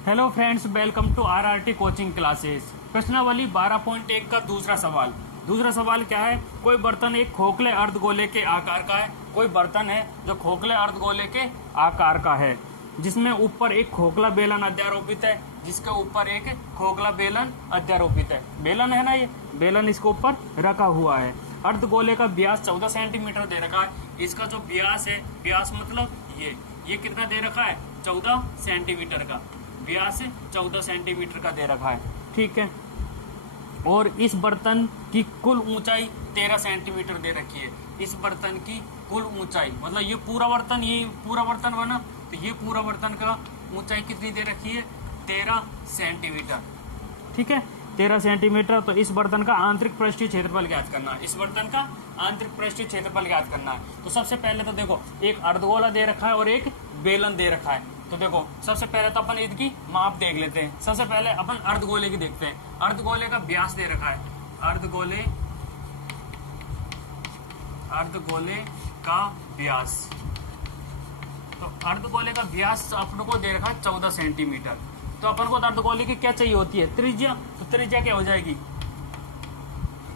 Hello friends, welcome to RRT coaching classes. प्रश्नावली 12.1 का दूसरा सवाल क्या है? कोई बर्तन एक खोखले अर्धगोले के आकार का है। कोई बर्तन है जो खोखले अर्धगोले के आकार का है, जिसमें ऊपर एक खोखला बेलन अध्यारोपित है, जिसके ऊपर एक खोखला बेलन अध्यारोपित है। बेलन है ना, ये बेलन इसके ऊपर रखा हुआ है। अर्धगोले का व्यास 14 सेंटीमीटर दे रखा है। इसका जो व्यास है, व्यास मतलब ये कितना दे रखा है? 14 सेंटीमीटर का व्यास 14 सेंटीमीटर का दे रखा है। ठीक है। और इस बर्तन की कुल ऊंचाई 13 सेंटीमीटर दे रखी है। इस बर्तन की कुल ऊंचाई मतलब ये पूरा बर्तन बना, तो ये पूरा बर्तन का ऊंचाई कितनी दे रखी है? 13 सेंटीमीटर। ठीक है, 13 सेंटीमीटर। तो इस बर्तन का आंतरिक पृष्ठीय क्षेत्रफल ज्ञात करना है। इस बर्तन का आंतरिक पृष्ठीय क्षेत्रफल ज्ञात करना है। तो सबसे पहले तो देखो, एक अर्धगोला दे रखा है और एक बेलन दे रखा है। तो देखो, सबसे पहले तो अपन इसकी माप देख लेते हैं। सबसे पहले अपन अर्धगोले की देखते हैं। अर्धगोले का व्यास दे रखा है। अर्धगोले का व्यास, तो अर्धगोले का व्यास अपन को दे रखा है 14 सेंटीमीटर। तो अपन को अर्धगोले की क्या चाहिए होती है? त्रिज्या। तो त्रिज्या क्या हो जाएगी?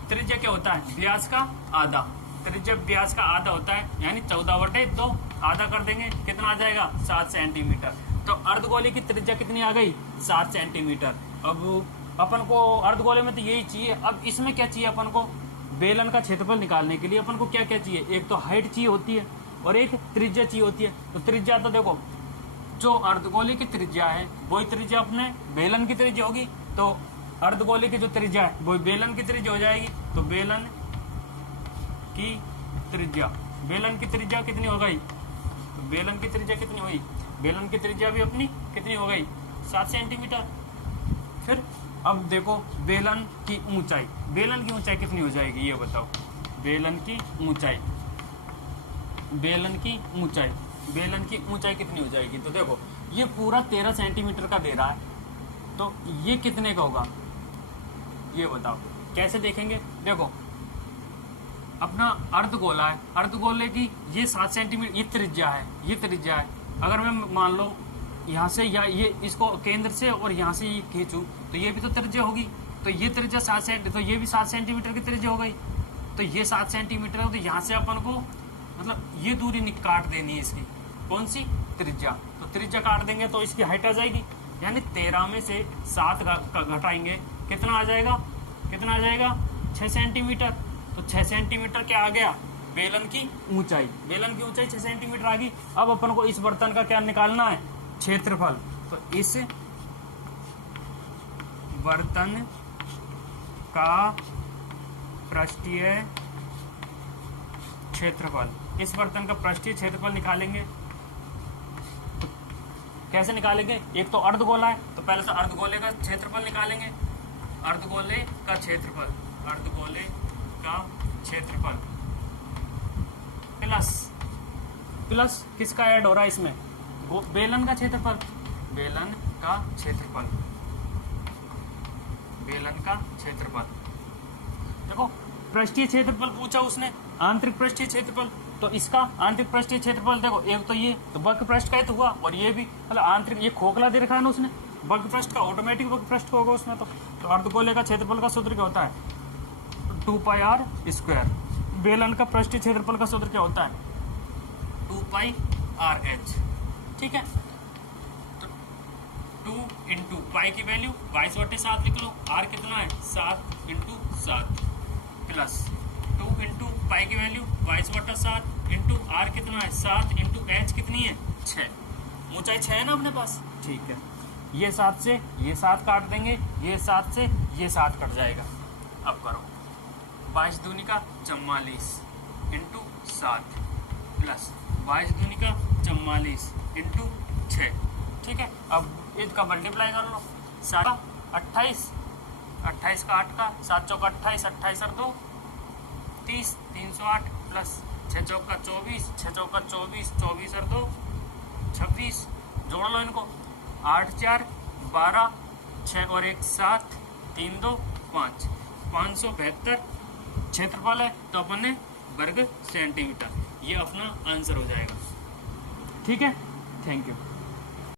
त्रिज्या क्या होता है? व्यास का आधा। त्रिज्या व्यास का आधा होता है, यानी 14/2 आधा कर देंगे, कितना आ जाएगा? 7 सेंटीमीटर। तो अर्धगोले की त्रिज्या कितनी आ गई? 7 सेंटीमीटर। अब अपन को अर्धगोले में तो यही चाहिए। अब इसमें क्या चाहिए अपन को? बेलन का क्षेत्रफल निकालने के लिए अपन को क्या क्या चाहिए? एक तो हाइट चाहिए होती है और एक त्रिज्या चाहिए होती है। तो त्रिज्या तो देखो, जो अर्धगोले की त्रिज्या है वही त्रिज्या अपने बेलन की त्रिज्या होगी। तो अर्धगोले की जो त्रिज्या है वही बेलन की त्रिज्या हो जाएगी। तो बेलन की त्रिज्या कितनी हो गई? तो बेलन की त्रिज्या कितनी हुई? बेलन की त्रिज्या भी अपनी कितनी हो गई? 7 सेंटीमीटर। फिर अब देखो, बेलन की ऊंचाई कितनी हो जाएगी ये बताओ? बेलन की ऊंचाई कितनी हो जाएगी? तो देखो, ये पूरा 13 सेंटीमीटर का दे रहा है, तो ये कितने का होगा ये बताओ? कैसे देखेंगे? देखो, अपना अर्धगोला है, अर्धगोले की ये 7 सेंटीमीटर ये त्रिज्या है। अगर मैं मान लो यहाँ से या ये इसको केंद्र से और यहाँ से ये खींचूं, तो ये भी तो त्रिज्या होगी। तो ये त्रिज्या 7 सेंटीमीटर, तो ये भी 7 सेंटीमीटर की त्रिज्या हो गई। तो ये 7 सेंटीमीटर है, तो यहाँ से अपन को मतलब ये दूरी काट देनी है इसकी। कौन सी? त्रिज्या। तो त्रिज्या काट देंगे तो इसकी हाइट आ जाएगी, यानी 13 में से 7 घटाएंगे, कितना आ जाएगा? 6 सेंटीमीटर। तो 6 सेंटीमीटर क्या आ गया? बेलन की ऊंचाई 6 सेंटीमीटर आ गई। अब अपन को इस बर्तन का क्या निकालना है? क्षेत्रफल। तो इस बर्तन का पृष्ठीय क्षेत्रफल निकालेंगे। तो कैसे निकालेंगे? एक तो अर्धगोला है, तो पहले तो अर्धगोले का क्षेत्रफल निकालेंगे। अर्धगोले का क्षेत्रफल प्लस किसका ऐड हो रहा है इसमें? बेलन का क्षेत्रफल। देखो, पृष्ठीय क्षेत्रफल पूछा उसने, आंतरिक पृष्ठीय क्षेत्रफल। तो इसका आंतरिक पृष्ठीय क्षेत्रफल देखो, एक तो ये तो वक्र पृष्ठ का ही तो हुआ, और ये भी मतलब आंतरिक, ये खोखला दे रखा है ना उसने, वक्र पृष्ठ का, ऑटोमेटिक वक्र पृष्ठ होगा उसमें। तो अर्धगोले का क्षेत्रफल का सूत्र क्या होता है? 2πr²। बेलन का पृष्ठीय क्षेत्रफल का सूत्र क्या होता है? 2πrh। ठीक है। तो 2 इंटू पाई की वैल्यू 22/7 लिख लो। r कितना है? 7 इंटू 7 प्लस 2 इंटू पाई की वैल्यू 22/7 इंटू r कितना है? 7 इंटू h कितनी है? 6। ऊंचाई 6 है ना अपने पास। ठीक है, ये 7 से ये 7 काट देंगे, ये 7 से ये 7 कट जाएगा। अब करो, 22 दूनी का 44 इंटू 7 प्लस 22 दूनी का 44 इंटू 6। ठीक है, अब इसका मल्टीप्लाई कर लो। 7 28 का 8 का 7 चौका 28, 28 और 2 30, 308 प्लस 6 चौका 24, 6 चौका 24, 24 और 2 26। जोड़ लो इनको, 8 4 12, 6 और 1 7, 3 2 5, 572 क्षेत्रफल है। तो अपन ने वर्ग सेंटीमीटर, ये अपना आंसर हो जाएगा। ठीक है, थैंक यू।